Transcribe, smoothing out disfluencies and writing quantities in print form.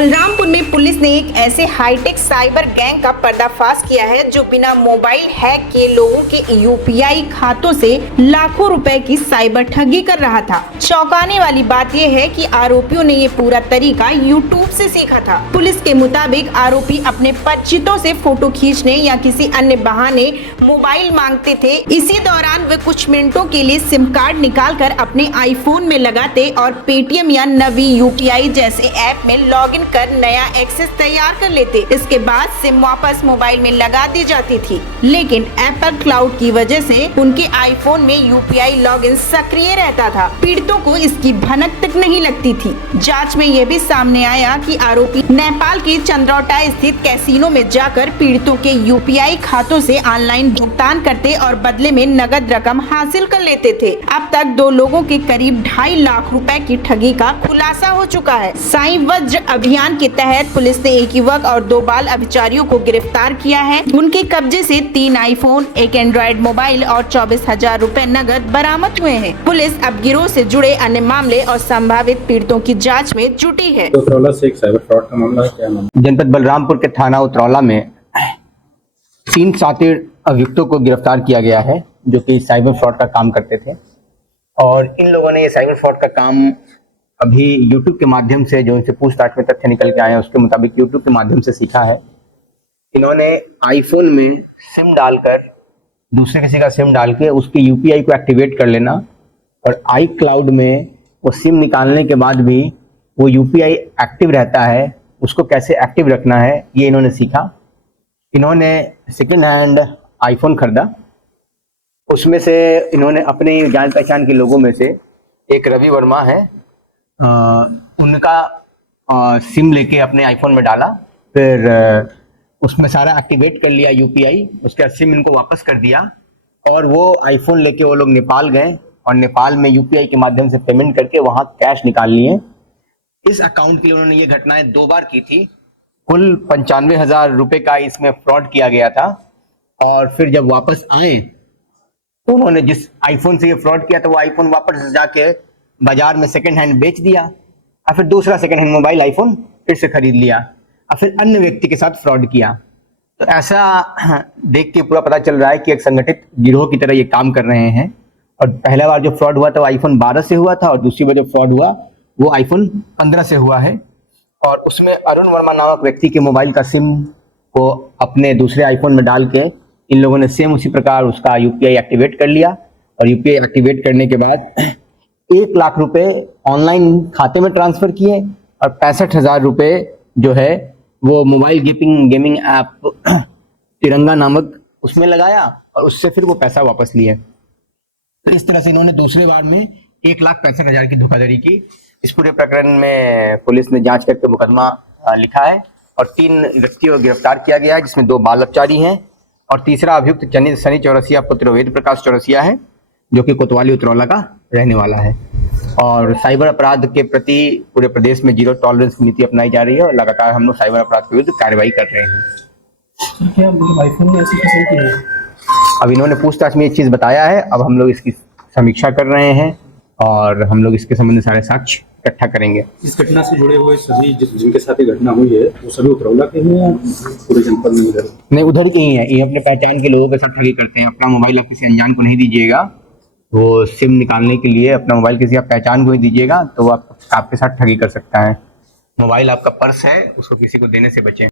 बलरामपुर में पुलिस ने एक ऐसे हाईटेक साइबर गैंग का पर्दाफाश किया है जो बिना मोबाइल हैक के लोगों के यूपीआई खातों से लाखों रुपए की साइबर ठगी कर रहा था। चौंकाने वाली बात यह है कि आरोपियों ने ये पूरा तरीका यूट्यूब से सीखा था। पुलिस के मुताबिक आरोपी अपने परिचितों से फोटो खींचने या किसी अन्य बहाने मोबाइल मांगते थे। इसी दौरान वे कुछ मिनटों के लिए सिम कार्ड निकाल कर अपने आईफोन में लगाते और पेटीएम या नवी यूपीआई जैसे ऐप में लॉगिन कर नया एक्सेस तैयार कर लेते। इसके बाद सिम वापस मोबाइल में लगा दी जाती थी, लेकिन एप्पल क्लाउड की वजह से उनके आईफोन में यूपीआई लॉगिन सक्रिय रहता था। पीड़ितों को इसकी भनक तक नहीं लगती थी। जांच में यह भी सामने आया कि आरोपी नेपाल के चंद्रौटा स्थित कैसीनो में जाकर पीड़ितों के यूपीआई खातों से ऑनलाइन भुगतान करते और बदले में नगद रकम हासिल कर लेते थे। अब तक 2 लोगों के करीब 2.5 लाख रुपए की ठगी का खुलासा हो चुका है। साईं वज्र अभियान के तहत पुलिस ने एक युवक और 2 बाल अभिचारियों को गिरफ्तार किया है। उनके कब्जे से 3 आईफोन, 1 एंड्रॉइड मोबाइल और 24,000 रुपए नगद बरामद हुए हैं। पुलिस अब गिरोह से जुड़े अन्य मामले और संभावित पीड़ितों की जांच में जुटी है। उतरौला से एक साइबर फ्रॉड का मामला है, क्या मामला? जनपद बलरामपुर के थाना उतरौला में 3 शातिर अभियुक्तों को गिरफ्तार किया गया है जो कि साइबर फ्रॉड का काम करते थे। और इन लोगों ने ये साइबर फ्रॉड का काम अभी यूट्यूब के माध्यम से, जो इनसे पूछताछ में तथ्य निकल के आए हैं उसके मुताबिक यूट्यूब के माध्यम से सीखा है। इन्होंने आईफोन में सिम डालकर, दूसरे किसी का सिम डाल के उसके यूपीआई को एक्टिवेट कर लेना और आई क्लाउड में वो सिम निकालने के बाद भी वो यूपीआई एक्टिव रहता है, उसको कैसे एक्टिव रखना है ये इन्होंने सीखा। इन्होंने सेकेंड हैंड आईफोन खरीदा, उसमें से इन्होंने अपने जान पहचान के लोगों में से एक रवि वर्मा है, उनका सिम लेके अपने आईफोन में डाला, फिर उसमें सारा एक्टिवेट कर लिया यूपीआई, उसके बाद सिम इनको वापस कर दिया और वो आईफोन लेके वो लोग नेपाल गए और नेपाल में यूपीआई के माध्यम से पेमेंट करके वहां कैश निकाल लिए। इस अकाउंट के लिए उन्होंने ये घटनाएं 2 बार की थी। कुल 95,000 रुपए का इसमें फ्रॉड किया गया था। और फिर जब वापस आए तो उन्होंने जिस आईफोन से ये फ्रॉड किया था वो आईफोन वापस जाके बाजार में सेकंड हैंड बेच दिया और फिर दूसरा सेकंड हैंड मोबाइल आईफोन फिर से खरीद लिया और फिर अन्य व्यक्ति के साथ फ्रॉड किया। तो ऐसा देख के पूरा पता चल रहा है कि एक संगठित गिरोह की तरह ये काम कर रहे हैं। और पहला बार जो फ्रॉड हुआ था वो आईफोन 12 से हुआ था और दूसरी बार जो फ्रॉड हुआ वो आईफोन 15 से हुआ है। और उसमें अरुण वर्मा नामक व्यक्ति के मोबाइल का सिम को अपने दूसरे आईफोन में डाल के इन लोगों ने सेम उसी प्रकार उसका यूपीआई एक्टिवेट कर लिया और यूपीआई एक्टिवेट करने के बाद 1 लाख रुपए ऑनलाइन खाते में ट्रांसफर किए और 65,000 रुपए जो है वो मोबाइल गेमिंग ऐप तिरंगा नामक उसमें लगाया और उससे फिर वो पैसा वापस लिए। तो इस तरह से इन्होंने दूसरे बार में 1,65,000 की धोखाधड़ी की। इस पूरे प्रकरण में पुलिस ने जांच करके मुकदमा लिखा है और 3 व्यक्तियों को गिरफ्तार किया गया है, जिसमें 2 बाल अपचारी हैं और तीसरा अभियुक्त सनी चौरसिया पुत्र वेद प्रकाश चौरसिया है जो कि कोतवाली उतरौला का रहने वाला है। और साइबर अपराध के प्रति पूरे प्रदेश में 0 टॉलरेंस नीति अपनाई जा रही है और लगातार हम लोग साइबर अपराध के विरुद्ध कार्रवाई कर रहे हैं। क्या आईफोन में ऐसी फसल की है? अब इन्होंने पूछताछ में एक चीज बताया है, अब हम लोग इसकी समीक्षा कर रहे हैं और हम लोग इसके संबंध में सारे साक्ष्य इकट्ठा करेंगे। इस घटना से जुड़े हुए सभी जिनके साथ ये घटना हुई है वो सभी उतरौला के हैं या पूरे जनपद में? उधर नहीं, उधर के ही है। ये अपने पहचान के लोगों के साथ ठगी करते हैं। अपना मोबाइल आप किसी अनजान को नहीं दीजिएगा। वो सिम निकालने के लिए अपना मोबाइल किसी आप पहचान को ही दीजिएगा तो वो आपके साथ ठगी कर सकता है। मोबाइल आपका पर्स है, उसको किसी को देने से बचें।